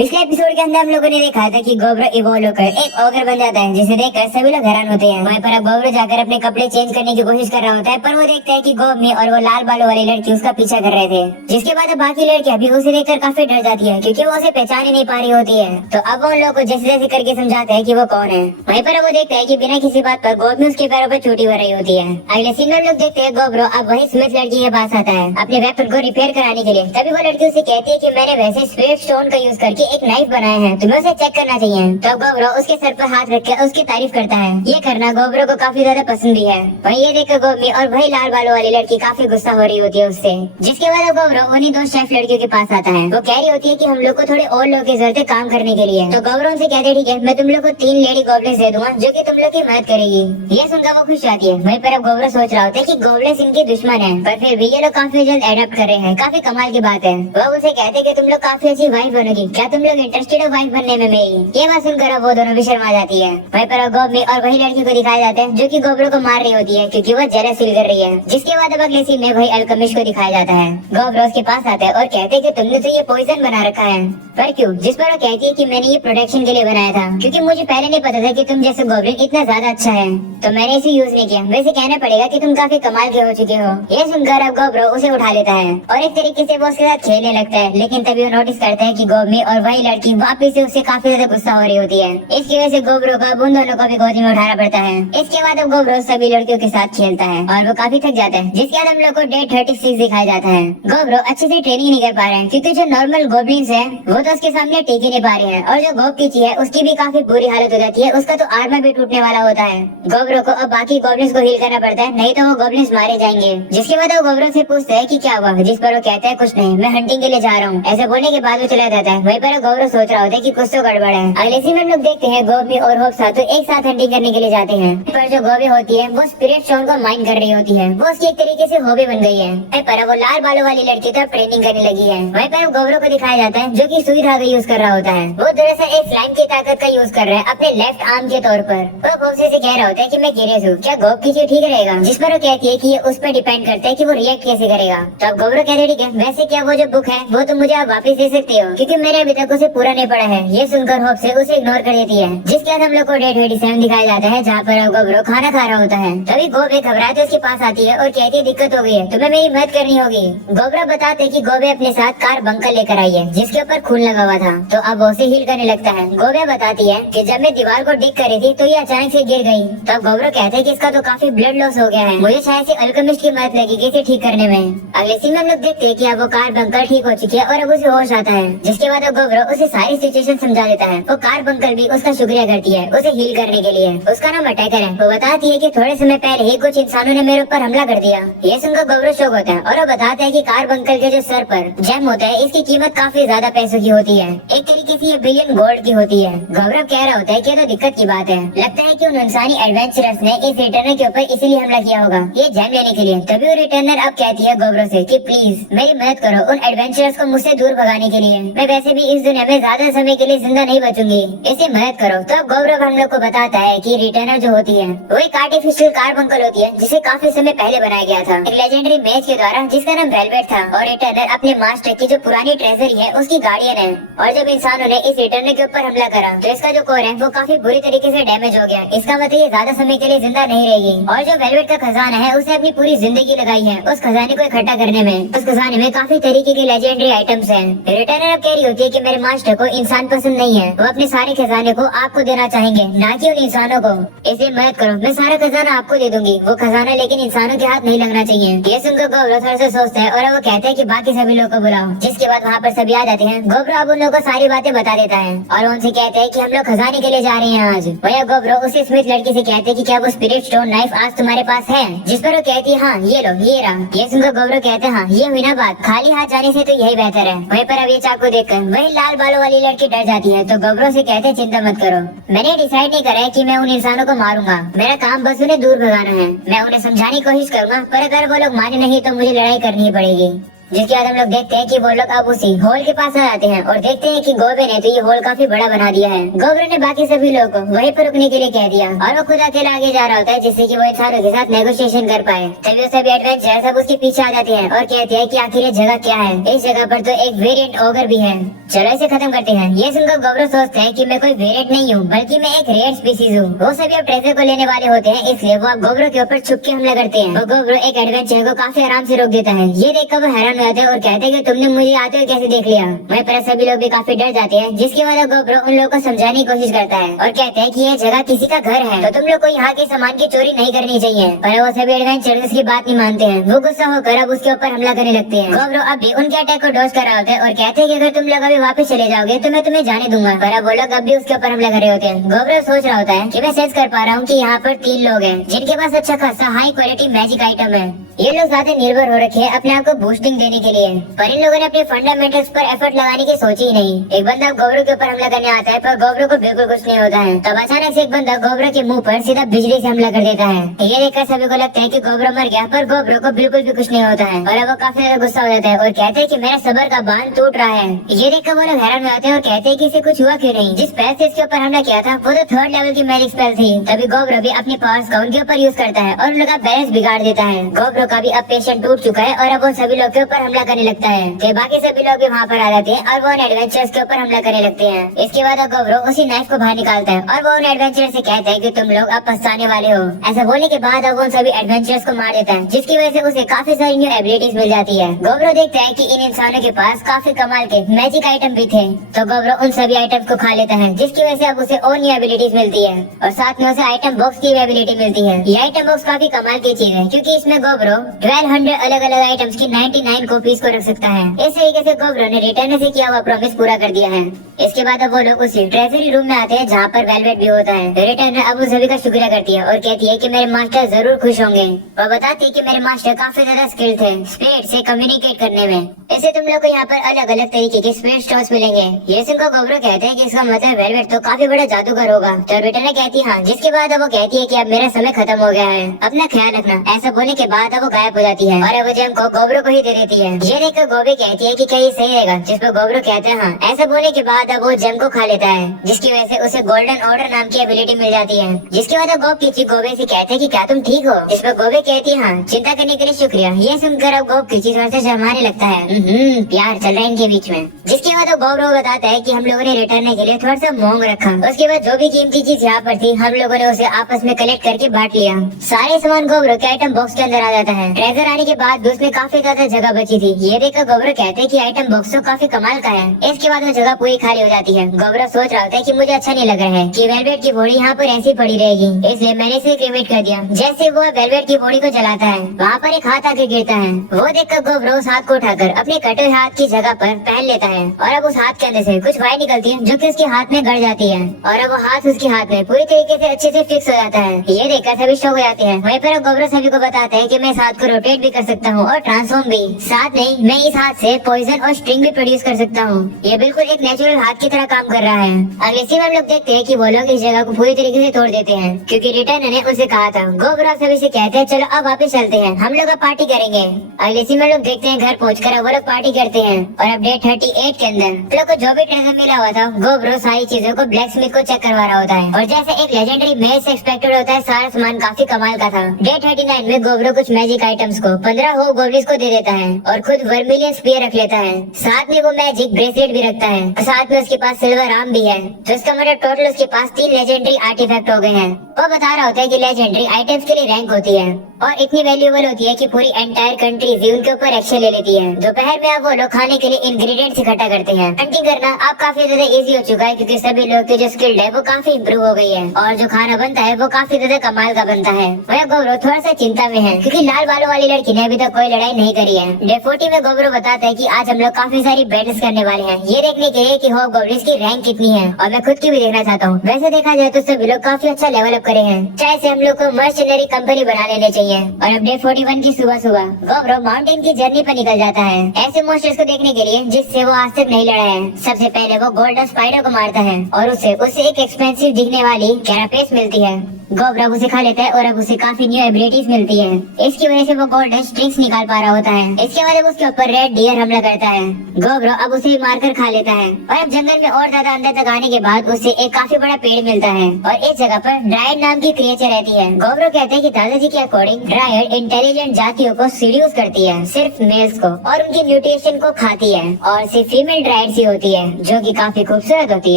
पिछले एपिसोड के अंदर हम लोगों ने देखा था कि गोब्रो इवॉल्व होकर एक ऑगर बन जाता है, जिसे देखकर सभी लोग हैरान होते हैं। वहीं पर अब गोब्रो जाकर अपने कपड़े चेंज करने की कोशिश कर रहा होता है, पर वो देखता है कि गोबनी और वो लाल बालों वाली लड़की उसका पीछा कर रहे थे। जिसके बाद अब बाकी लड़कियां भी उसे देखकर काफी डर जाती है, क्योंकि वो उसे पहचान ही नहीं पा रही होती है। तो अब वो उन लोगों को जैसे जैसे करके समझाते हैं कि वो कौन है। वहीं पर वो देखता है कि बिना किसी बात पर गोबनी उसके पैरों पर चोटी हो रही होती है। अगले सीन में लोग देखते हैं गोब्रो अब वही स्मिथ लड़की के पास आता है अपने वेपन को रिपेयर कराने के लिए। तभी वो लड़की उसे कहती है कि मैंने वैसे स्पिरिट स्टोन का यूज करके एक नाइफ बनाया है, तुम्हें उसे चेक करना चाहिए। तो गोब्रो उसके सर पर हाथ रखकर उसकी तारीफ करता है। ये करना गोब्रो को काफी ज्यादा पसंद भी है। वहीं ये देखकर गोबनी और वही लाल बालों वाली लड़की काफी गुस्सा हो रही होती है उससे। जिसके बाद गोब्रो उन्हीं दो शेफ लड़कियों के पास आता है। वो कह रही होती है कि हम लोग को थोड़े और लोगों की जरूरत है काम करने के लिए। तो गोब्रो उनसे कहते ठीक है, मैं तुम लोग को 3 लेडी गॉब्लिन्स दे दूंगा जो कि तुम लोग की मदद करेगी। ये सुनकर वो खुश जाती है। वहीं पर अब गोब्रो सोच रहा होता है कि गॉब्लिन्स इनकी दुश्मन है, पर फिर भी ये लोग काफी जल्द एडप्ट कर रहे हैं। काफी कमाल की बात है। वो उसे कहते हैं कि तुम लोग काफी अच्छी वाइफ बनोगी, क्या तुम लोग इंटरेस्टेड हो वाइफ बनने में मेरी? ये बात सुनकर वो दोनों भी शर्मा जाती है। वहीं पर गोबनी और वही लड़की को दिखाया जाता है जो कि गोब्रो को मार रही होती है, क्योंकि वो जेलस फील कर रही है। जिसके बाद अब अगले सीन में वही अल्केमिस्ट को दिखाया जाता है। गोब्रो उसके पास आता है और कहते हैं कि तुमने तो ये पॉइजन बना रखा है, पर क्यों? जिस पर वो कहती है कि मैंने ये प्रोटेक्शन के लिए बनाया था, क्योंकि मुझे पहले नहीं पता था कि तुम जैसे गोब्लिन इतना ज्यादा अच्छा है, तो मैंने इसे यूज नहीं किया। वैसे कहना पड़ेगा कि तुम काफी कमाल के हो चुके हो। ये सुनकर अब गोब्रो उसे उठा लेता है और एक तरीके से वो उसके साथ खेलने लगता है। लेकिन तभी वो नोटिस करता है कि गोबनी और वही लड़की वापिस से उससे काफी ज्यादा गुस्सा हो रही होती है। इसकी वजह से गोब्रो को अब उन दोनों को भी गोदी में उठाना पड़ता है। इसके बाद अब गोब्रो सभी लड़कियों के साथ खेलता है और वो काफी थक जाता है। जिसके बाद हम लोग को डे 36 दिखाया जाता है। गोब्रो अच्छे से ट्रेनिंग नहीं कर पा रहे हैं, क्योंकि जो नॉर्मल गोब्लिन्स है वो तो उसके सामने टिक ही नहीं पा रहे हैं, और जो गोब कीची है उसकी भी काफी बुरी हालत हो जाती है। उसका तो आर्मर भी टूटने वाला होता है। गोब्रो को अब बाकी गोब्लिन्स को हील करना पड़ता है, नहीं तो वो गोब्लिन्स मारे जाएंगे। जिसके बाद वो गोब्रो से पूछते हैं कि क्या हुआ, जिस पर वो कहता है कुछ नहीं, मैं हंटिंग के लिए जा रहा हूँ। ऐसे बोलने के बाद वो चला जाता है। वहीं पर गोब्रो सोच रहा होता है कि कुछ तो गड़बड़ है। अगले सीन में हम लोग देखते हैं गोबनी और होप साथु एक साथ हंटिंग करने के लिए जाते हैं। पर जो गोबी होती है वो स्पिरिट स्टोन को माइन कर रही होती है। वो उसकी एक तरीके से हॉबी बन गई है। पर वो लाल बालों वाली लड़की तो ट्रेनिंग करने लगी है। वहीं पर गोब्रो को दिखाया जाता है जो कि सुई धागा यूज कर रहा होता है। वो दरअसल एक स्लाइम की ताकत का यूज कर रहा है अपने लेफ्ट आर्म के तौर पर। वो गोबसे से कह रहा होता है कि मैं क्यूरियस हूँ, क्या गोब की चीज ठीक रहेगा? जिस पर वो कहती है कि ये उस पर डिपेंड करता है कि वो रिएक्ट कैसे करेगा। तो अब गोब्रो कहते हैं ठीक है, वैसे क्या वो जो बुक है वो तुम मुझे आप वापस दे सकते हो, क्योंकि मैंने अभी तक उसे पूरा नहीं पढ़ा है। ये सुनकर होप से उसे इग्नोर कर देती है। जिसके बाद हम लोग को डे 27 दिखाया जाता है, जहाँ पर गोब्रो खाना खा रहा होता है। तभी गोब एक घबराते उसके पास आती है और कहती है दिक्कत हो गई है, तुम्हें मेरी मदद करनी होगी। गोब्रो बताते कि गोबे अपने साथ कार बंकर लेकर आई है जिसके ऊपर खून लगा हुआ था। तो अब उसे हील करने लगता है। गोबे बताती है कि जब मैं दीवार को डिग कर रही थी तो ये अचानक से गिर गई। तो अब गोब्रो कहते हैं कि इसका तो काफी ब्लड लॉस हो गया है, मुझे शायद से अल्केमिस्ट की मदद लगेगी इसे ठीक करने में। अगले सीन में हम लोग देखते हैं कि अब वो कार बंकर ठीक हो चुकी है और अब उसे होश आता है। जिसके बाद गोब्रो उसे सारी सिचुएशन समझा देता है। वो कार बंकर भी उसका शुक्रिया करती है उसे हील करने के लिए। उसका नाम अटैकर है। वो बताती है कि थोड़े समय पहले ही कुछ इंसानों ने मेरे ऊपर हमला कर दिया। ये सुनकर गोब्रो शौक होता है और वो बताता है कि कार बंकर के जो सर पर जेम होता है इसकी कीमत काफी ज्यादा पैसों की होती है। एक तरीके से ये बिलियन गोल्ड की होती है। गोब्रो कह रहा होता है कि ये तो दिक्कत की बात है, लगता है कि उन इंसानी एडवेंचरर्स ने इस रिटर्नर के ऊपर इसीलिए हमला किया होगा, ये जेम लेने के लिए। तभी वो रिटर्नर अब कहती है गोब्रो से कि प्लीज मेरी मदद करो उन एडवेंचरर्स को मुझसे दूर भगाने के लिए। मैं वैसे भी इस दुनिया में ज्यादा समय के लिए जिंदा नहीं बचूंगी, इसे मदद करो। तो अब गोब्रो हम लोग को बताता है कि रिटर्नर जो होती है वो एक आर्टिफिशियल कार बंकर होती है, जिसे काफी समय पहले बनाया गया था एक लेजेंडरी मैच के द्वारा, जिसका नाम वेलवेट था। और रिटर्नर अपने मास्टर की जो पुरानी ट्रेजरी है उसकी गार्डियन है। और जब इंसानों ने इस रिटर्नर के ऊपर हमला करा तो इसका जो कोर है वो काफी बुरी तरीके से डैमेज हो गया। इसका मतलब ये ज्यादा समय के लिए जिंदा नहीं रहेगी। और जो वेलवेट का खजाना है उसे अपनी पूरी जिंदगी लगाई है उस खजाने को इकट्ठा करने में। उस खजाने में काफी तरीके के लेजेंडरी आइटम्स हैं। रिटर्नर अब कह रही होती है कि मेरे मास्टर को इंसान पसंद नहीं है, वो अपने सारे खजाने को आपको देना चाहेंगे, ना कि उन इंसानों को। इसलिए मदद करो, मैं सारा खजाना आपको दे दूंगी। वो खजाना लेकिन इंसानों के हाथ नहीं लगना चाहिए। ये सुनकर गोब्रो थोड़ा सा सोचता है और वो कहता है कि बाकी सभी लोगों को बुलाओ। जिसके बाद वहाँ पर सभी आ जाते हैं। गोब्रो अब उन लोगों को सारी बातें बता देता है और उनसे कहते हैं कि हम लोग खजाने के लिए जा रहे हैं आज। भैया गोब्रो उसी स्मिथ लड़की से कहते हैं कि क्या वो स्पिरिट स्टोन नाइफ आज तुम्हारे पास है? जिस पर वो कहती है हाँ ये लो ये रहा। ये सुनकर गोब्रो कहते हैं हाँ ये हुई ना बात, खाली हाथ जाने से तो यही बेहतर है। वहीं पर अब ये चाकू देखकर वही लाल बालों वाली लड़की डर जाती है। तो गोब्रो से कहते हैं चिंता मत करो, मैंने डिसाइड नहीं करा है कि मैं उन इंसानों को मारूंगा, मेरा काम बस उन्हें दूर भगाना है। मैं उन्हें समझाने की कोशिश करूंगा, पर अगर वो लोग माने नहीं तो मुझे लड़ाई करनी पड़ेगी। जिसके बाद हम लोग देखते हैं कि वो लोग अब उसी होल के पास आ जाते हैं और देखते हैं कि गोबे ने तो ये होल काफी बड़ा बना दिया है। गोबरो ने बाकी सभी लोगों को वहीं पर रुकने के लिए कह दिया और वो खुद अकेला आगे जा रहा होता है जिससे कि वो इंसानों के साथ नेगोशिएशन कर पाए। तभी वो सभी एडवेंचर सब उसके पीछे आ जाते हैं और कहते हैं कि आखिर ये जगह क्या है। इस जगह पर तो एक वेरिएंट ओगर भी है, चलो इसे खत्म करते हैं। ये सुनकर गोबरो सोचते हैं कि मैं कोई वेरिएंट नहीं हूँ बल्कि मैं एक रेयर स्पीसीज हूँ। वो सभी अब ट्रेजर को लेने वाले होते हैं इसलिए वो अब गोबरो के ऊपर छुप के हमला करते हैं। वो गोबरो एक एडवेंचर को काफी आराम से रोक देता है। ये देखकर वो हैरान हो जाते हैं और कहते हैं कि तुमने मुझे आते हुए कैसे देख लिया। वहीं पर सभी लोग भी काफी डर जाते हैं जिसके बाद गोबरो उन लोगों को समझाने की कोशिश करता है और कहते हैं कि ये जगह किसी का घर है तो तुम लोग को यहाँ के सामान की चोरी नहीं करनी चाहिए। पर वो सभी एडवेंचर उसकी बात नहीं मानते हैं। वो गुस्सा होकर अब उसके ऊपर हमला करने लगते हैं। गोबरो अब भी उनके अटैक को डॉज कर रहा होता है और कहते हैं कि अगर तुम लोग अभी वापस चले जाओगे तो मैं तुम्हें जाने दूंगा। पर अब वो लोग अब भी उसके ऊपर हमला कर रहे होते हैं। गोबरो सोच रहा होता है कि मैं सेंस कर पा रहा हूँ कि यहाँ पर 3 लोग हैं जिनके पास अच्छा खासा हाई क्वालिटी मैजिक आइटम है। ये लोग ज्यादा निर्भर हो रखे हैं अपने आप को बूस्टिंग देने के लिए, पर इन लोगों ने अपने फंडामेंटल्स पर एफर्ट लगाने की सोची ही नहीं। एक बंदा गोबरो के ऊपर हमला करने आता है पर गोबरो को बिल्कुल कुछ नहीं होता है। तब अचानक से एक बंदा गोबरो के मुंह पर सीधा बिजली से हमला कर देता है। ये देखकर सभी को लगता है कि गोबरो मर गया पर गोबरो को बिल्कुल भी कुछ नहीं होता है और अब वो काफी ज्यादा गुस्सा हो जाता है और कहते हैं कि मेरा सबर का बांध टूट रहा है। ये देखकर वो लोग हैरान हो जाते हैं और कहते हैं कि इसे कुछ हुआ क्यों नहीं। जिस स्पेल से इसके ऊपर हमला किया था वो तो 3rd लेवल की मैजिक स्पेल थी। तभी गोबरो भी अपने पावर्स का उनके ऊपर यूज करता है और उनका बैलेंस बिगाड़ देता है। गोबरो का भी अब पेशेंट टूट चुका है और अब वो सभी लोग के ऊपर हमला करने लगता है। तो बाकी सभी लोग भी वहाँ पर आ जाते हैं और वो उन एडवेंचर्स के ऊपर हमला करने लगते हैं। इसके बाद गोबरो उसी नाइफ को बाहर निकालता है और वो उन एडवेंचर्स से कहता है कि तुम लोग अब पछताने वाले हो। ऐसा बोलने के बाद अब वो उन सभी एडवेंचर्स को मार देता है जिसकी वजह से उसे काफी सारी न्यू एबिलिटीज मिल जाती है। गोबरो देखता है कि इन इंसानों के पास काफी कमाल के मैजिक आइटम भी थे तो गोबरो उन सभी आइटम्स को खा लेता है जिसकी वजह से अब उसे और न्यू एबिलिटीज मिलती है और साथ में उसे आइटम बॉक्स की एबिलिटी मिलती है। ये आइटम बॉक्स काफी कमाल की चीज है क्योंकि इसमें गोबरो 1200 अलग अलग आइटम्स की 99 कॉपीज को रख सकता है। इस तरीके से गोबरो ने रिटर्न से किया हुआ प्रॉमिस पूरा कर दिया है। इसके बाद अब वो लोग उसी ट्रेजरी रूम में आते हैं जहाँ पर वेलवेट भी होता है। रिटर्न अब उन सभी का शुक्रिया करती है और कहती है कि मेरे मास्टर जरूर खुश होंगे। वो बताती है कि मेरे मास्टर काफी ज्यादा स्किल थे स्पिरिट से कम्युनिकेट करने में। इससे तुम लोग को यहाँ पर अलग अलग तरीके के स्पिरिट स्टोर्स मिलेंगे। ये सुनकर गोबरो कहते हैं कि इसका मतलब वेलवेट तो काफी बड़ा जादूगर होगा। तो रिटर्न कहती है हाँ, जिसके बाद अब वो कहती है कि अब मेरा समय खत्म हो गया है, अपना ख्याल रखना। ऐसा बोलने के बाद अब वो गायब हो जाती है और अब वो जेम को गोबरो को ही दे देती है। ये देखकर गोबी कहती है कि क्या ये सही रहेगा, जिस पर गोबरो कहते हैं हाँ। ऐसा बोलने के बाद अब वो जेम को खा लेता है जिसकी वजह से उसे गोल्डन ऑर्डर नाम की एबिलिटी मिल जाती है। जिसके बाद अब गोब किची गोबे से कहते हैं कि क्या तुम ठीक हो, जिस पर गोबे कहती है हाँ, चिंता करने के लिए शुक्रिया। ये सुनकर अब गोब किची थोड़ा सा शर्माने लगता है। प्यार चल रहा है इनके बीच में। जिसके बाद गोबरो बताता है कि हम लोगों ने रिटर्न के लिए थोड़ा सा मोंग रखा। उसके बाद जो भी कीमती चीज यहाँ पर थी हम लोगों ने उसे आपस में कलेक्ट करके बांट लिया। सारे सामान गोबरो के आइटम बॉक्स के अंदर आ जाता है। ट्रेजर आने के बाद उसमें काफी ज्यादा जगह बची थी। ये देखकर गोबरो कहते हैं कि आइटम बॉक्स तो काफी कमाल का है। इसके बाद वो जगह पूरी खाली हो जाती है। गोबरो सोच रहा होता है कि मुझे अच्छा नहीं लग रहा है कि वेलवेट की बॉडी यहाँ पर ऐसी पड़ी रहेगी, इसलिए मैंने इसे क्रीमेट कर दिया। जैसे वो वेलवेट की बॉडी को जलाता है वहाँ पर एक हाथ आके गिरता है। वो देखकर गोबरो उस हाथ को उठाकर अपने कटे हुए हाथ की जगह पर पहन लेता है और अब उस हाथ के अंदर से कुछ वायर निकलती है जो कि उसके हाथ में गड़ जाती है और अब वो हाथ उसके हाथ में पूरी तरीके से अच्छे से फिक्स हो जाता है। ये देखकर सभी शॉक हो जाते हैं। वहीं पर गोबरो सभी को बताते हैं कि मैं इस हाथ को रोटेट भी कर सकता हूँ और ट्रांसफॉर्म भी। साथ में मैं इस हाथ से पॉइजन और स्ट्रिंग भी प्रोड्यूस कर सकता हूँ। ये बिल्कुल एक नेचुरल हाथ की तरह काम कर रहा है। अगले सीन में हम लोग देखते हैं कि वो लोग इस जगह को पूरी तरीके से तोड़ देते हैं क्योंकि रिटर्न ने उसे कहा था। गोबरो सभी से कहते हैं चलो अब वापस चलते हैं, हम लोग अब पार्टी करेंगे। अगले सीन में लोग देखते हैं घर पहुंचकर वो लोग पार्टी करते हैं और अब डे 38 के अंदर लोग को जो भी ट्रेजर मिला हुआ था गोबरो सारी चीजों को ब्लैक स्मिथ को चेक करवा रहा होता है और जैसे एक लेजेंडरी मैच से एक्सपेक्टेड होता है सारा सामान काफी कमाल का था। डे 39 में गोबरो कुछ मैजिक आइटम्स को 15 हो गोबलिस को दे देता है और खुद वर्मिलियन स्पीयर रख लेता है। साथ में वो मैजिक ब्रेसलेट भी रखता है और साथ में उसके पास सिल्वर आर्म भी है। तो इसका मतलब टोटल उसके पास 3 लेजेंडरी आर्टिफैक्ट हो गए हैं। वो बता रहा होता है कि लेजेंडरी आइटम्स के लिए रैंक होती है और इतनी वैल्यूएबल होती है कि पूरी एंटायर कंट्रीज ही उनके ऊपर एक्शन ले लेती है। दोपहर में अब वो लोग खाने के लिए इंग्रेडिएंट्स इकट्ठा करते हैं। हंटिंग करना अब काफी ज्यादा इजी हो चुका है क्योंकि सभी लोग की जो स्किल्ड है वो काफी इम्प्रूव हो गई है और जो खाना बनता है वो काफी ज्यादा कमाल का बनता है। वह गोबरो थोड़ा सा चिंता में है क्योंकि लाल बालों वाली लड़की ने अभी तक कोई लड़ाई नहीं करी है। डे 40 में गोबरो बताता है कि आज हम लोग काफी सारी बैटल्स करने वाले हैं, ये देखने के लिए कि हो गोबलिस की रैंक कितनी है और मैं खुद की भी देखना चाहता हूँ। वैसे देखा जाए तो सभी लोग काफी अच्छा लेवल अप करे हैं, चाहे से हम लोग को मर्चेंडरी कंपनी बना लेने चाहिए। और अब डे 41 की सुबह सुबह गोब्रो माउंटेन की जर्नी पर निकल जाता है ऐसे मॉन्स्टर्स को देखने के लिए जिससे वो आज तक नहीं लड़ा है। सबसे पहले वो गोल्डन स्पाइडर को मारता है और उसे एक एक्सपेंसिव दिखने वाली कैरापेस मिलती है। गोब्रो उसे खा लेता है और अब उसे काफी न्यू एबिलिटीज मिलती है। इसकी वजह से वो गोल्डन स्ट्रिंग्स निकाल पा रहा होता है। इसके बाद उसके ऊपर रेड डियर हमला करता है। गोब्रो अब उसे मारकर खा लेता है और अब जंगल में और ज्यादा अंदर तक आने के बाद उसे एक काफी बड़ा पेड़ मिलता है और इस जगह पर ड्रायड नाम की क्रिएचर रहती है। गोब्रो कहते हैं कि दादाजी के अकॉर्डिंग ड्रायड इंटेलिजेंट जातियों को सीड्यूस करती है, सिर्फ मेल्स को, और उनकी न्यूट्रिशन को खाती है और सिर्फ फीमेल ड्रायड सी होती है जो कि काफी खूबसूरत होती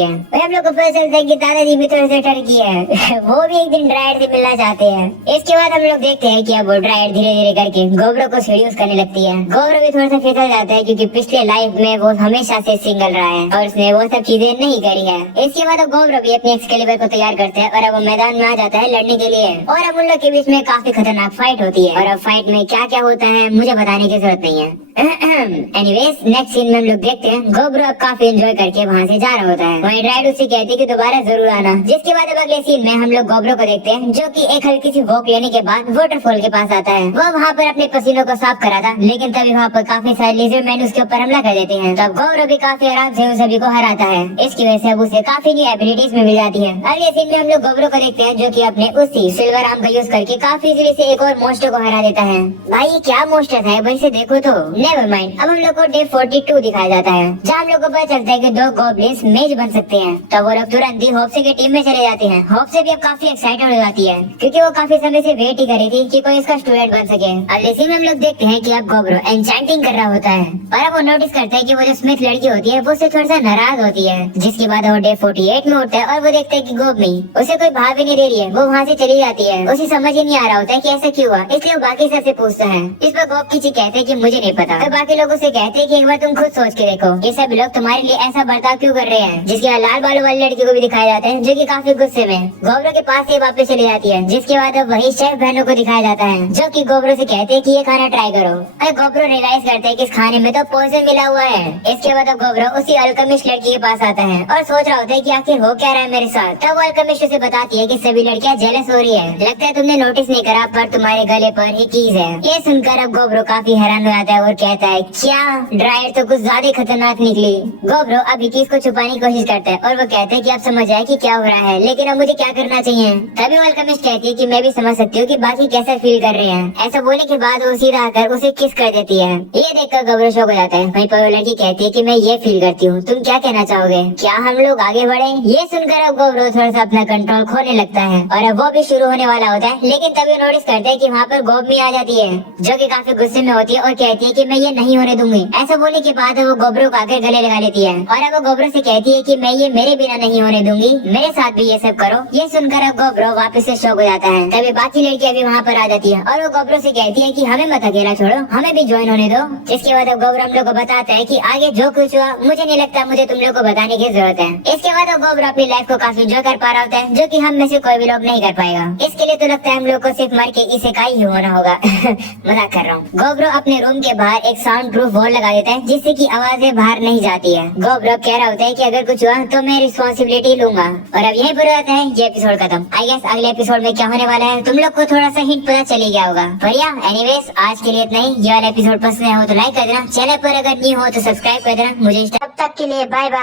है। और हम लोग को पता चलता है कि दादाजी भी थोड़ा सा टर्की है वो भी एक दिन ड्रायड से मिलना चाहते हैं। इसके बाद हम लोग देखते हैं कि अब वो ड्रायड धीरे धीरे करके गोब्रो को सीड्यूस करने लगती है। गोब्रो भी थोड़ा सा फिसल जाता है क्योंकि पिछले लाइफ में वो हमेशा से सिंगल रहा है और उसने वो सब चीजें नहीं करी है। इसके बाद गोब्रो भी अपने एक्सकेलिबर को तैयार करते हैं और अब वो मैदान में आ जाता है लड़ने के लिए। और अब उन लोग के बीच में काफी खतरनाक फाइट होती है और अब फाइट में क्या क्या होता है मुझे बताने की जरूरत नहीं है। एनीवेज नेक्स्ट सीन में हम लोग देखते हैं गोब्रो अब काफी एंजॉय करके वहाँ से जा रहा होता है। वहीं ड्रायड उससे कहती है कि दोबारा जरूर आना। जिसके बाद अब अगले सीन में हम लोग गोब्रो को देखते हैं जो कि एक हल्की सी वॉक लेने के बाद वाटरफॉल के पास आता है। वो वहाँ पर अपने पसीनों को साफ करा था लेकिन तभी वहाँ पर काफी सारे लिजर्ड मैन उसके ऊपर हमला कर देते हैं। तब गोब्रो भी काफी आराम से उन सभी को हराता है। इसकी वजह से अब उसे काफी न्यू एबिलिटीज में मिल जाती है। अगले सीन में हम लोग गोब्रो को देखते हैं जो कि अपने उसी सिल्वर आर्म का यूज करके काफी इजीली से एक और मॉन्स्टर को हरा देता है। भाई क्या मॉन्स्टर था वैसे देखो तो। नेवर माइंड, अब हम लोग को डे 42 दिखाया जाता है जहाँ हम लोग को पता चलता है कि 2 गॉब्लिन्स मेज बन सकते हैं। तब वो लोग तुरंत ही होप्से की टीम में चले जाते हैं। होप्से भी अब काफी एक्साइटेड हो जाती है क्योंकि वो काफी समय से वेट ही कर रही थी कि कोई इसका स्टूडेंट बन सके। अगले सीन में हम लोग देखते हैं कि अब गोब्रो एन्चेंटिंग कर रहा होता है और अब वो नोटिस करता है कि वो जो स्मिथ लड़की होती है वो उससे थोड़ा सा नाराज होती है। जिसके बाद वो डे 48 में उठता है और वो देखता है कि गोबनी उसे कोई भाव ही नहीं दे रही है। वो वहाँ से चली जाती है। उसे समझ ही नहीं आ रहा होता है कि ऐसा क्यों हुआ, इसलिए वो बाकी सबसे पूछता है। इस पर गोब किसी कहते हैं कि मुझे नहीं पता। तो बाकी लोगों से कहते हैं कि एक बार तुम खुद सोच के देखो ये सब लोग तुम्हारे लिए ऐसा बर्ताव क्यों कर रहे हैं। जिसके बाद लाल बालों वाली लड़की को भी दिखाया जाता है जो कि काफी गुस्से में गोब्रो के पास से वापस चली जाती है। जिसके बाद अब वही शेफ बहनों को दिखाया जाता है जो कि गोब्रो से कहते हैं कि ये खाना ट्राई करो। और गोब्रो रियलाइज करते हैं कि इस खाने में तो पॉइजन मिला हुआ है। इसके बाद अब गोब्रो उसी अल्केमिस्ट लड़की के पास आता है और सोच रहा होता है कि आखिर हो क्या रहा है मेरे साथ। तब वो अल्केमिस्ट उसे बताती है कि सभी लड़कियां जेलस हो रही है। लगता है तुमने नोटिस नहीं करा पर तुम्हारे गले पर ही कीज है। ये सुनकर अब गोब्रो काफी हैरान हो जाता है और कहता है क्या ड्रायड तो कुछ ज्यादा खतरनाक निकली। गोब्रो अब कीज को छुपाने की कोशिश करता है और वो कहते हैं कि अब समझ आए कि क्या हो रहा है लेकिन अब मुझे क्या करना चाहिए। तभी अल्केमिस्ट कहती है कि मैं भी समझ सकती हूँ कि बाकी कैसा फील कर रहे हैं। ऐसा बोलने के बाद वो सीधा आकर उसे किस कर देती है। ये देखकर गोब्रो शॉक हो जाता है। वहीं पर वो लड़की कहती है कि मैं ये फील करती हूँ, तुम क्या कहना चाहोगे, क्या हम लोग आगे बढ़े। ये सुनकर अब गोब्रो थोड़ा सा अपना कंट्रोल खोने लगता है और अब वो भी शुरू होने वाला होता है। लेकिन तभी नोटिस करते हैं कि वहाँ पर गोबनी आ जाती है जो कि काफी गुस्से में होती है और कहती है कि मैं ये नहीं होने दूंगी। ऐसा बोलने के बाद वो गोब्रो को आकर गले लगा लेती है और अब वो गोब्रो से कहती है कि मैं ये मेरे बिना नहीं होने दूंगी, मेरे साथ भी ये सब करो। ये सुनकर अब गोब्रो वापस से शॉक हो जाता है। तभी बाकी लड़कियां भी वहाँ पर आ जाती है और वो गोब्रो से कहती है कि हमें मत अकेला छोड़ो, हमें भी ज्वाइन होने दो। जिसके बाद अब गोब्रो हम लोग को बताता है कि आगे जो कुछ हुआ मुझे नहीं लगता मुझे तुम लोग को बताने की जरूरत है। इसके बाद वो गोब्रो अपनी लाइफ को काफी एंजॉय कर पा रहा होता है जो कि हम में से कोई भी लोग नहीं कर पाएगा। इसके लिए तो लगता है हम लोग को सिर्फ मर के इसे का ही होना होगा। मजाक कर रहा हूँ। गोब्रो अपने रूम के बाहर एक साउंड प्रूफ वॉल लगा देता है जिससे कि आवाजें बाहर नहीं जाती है। गोब्रो कह रहा होता है कि अगर कुछ हुआ तो मैं रिस्पॉन्सिबिलिटी लूंगा। और अब यही पूरा होता है ये एपिसोड खत्म। आई गेस अगले एपिसोड में क्या होने वाला है तुम लोग को थोड़ा सा हिंट पता चली गया होगा। पर या एनीवेज आज के लिए इतना ही। ये वाला एपिसोड पसंद आया हो तो लाइक कर देना, चैनल पर अगर न्यू हो तो सब्सक्राइब कर देना। मुझे तब तक के लिए बाय बाय।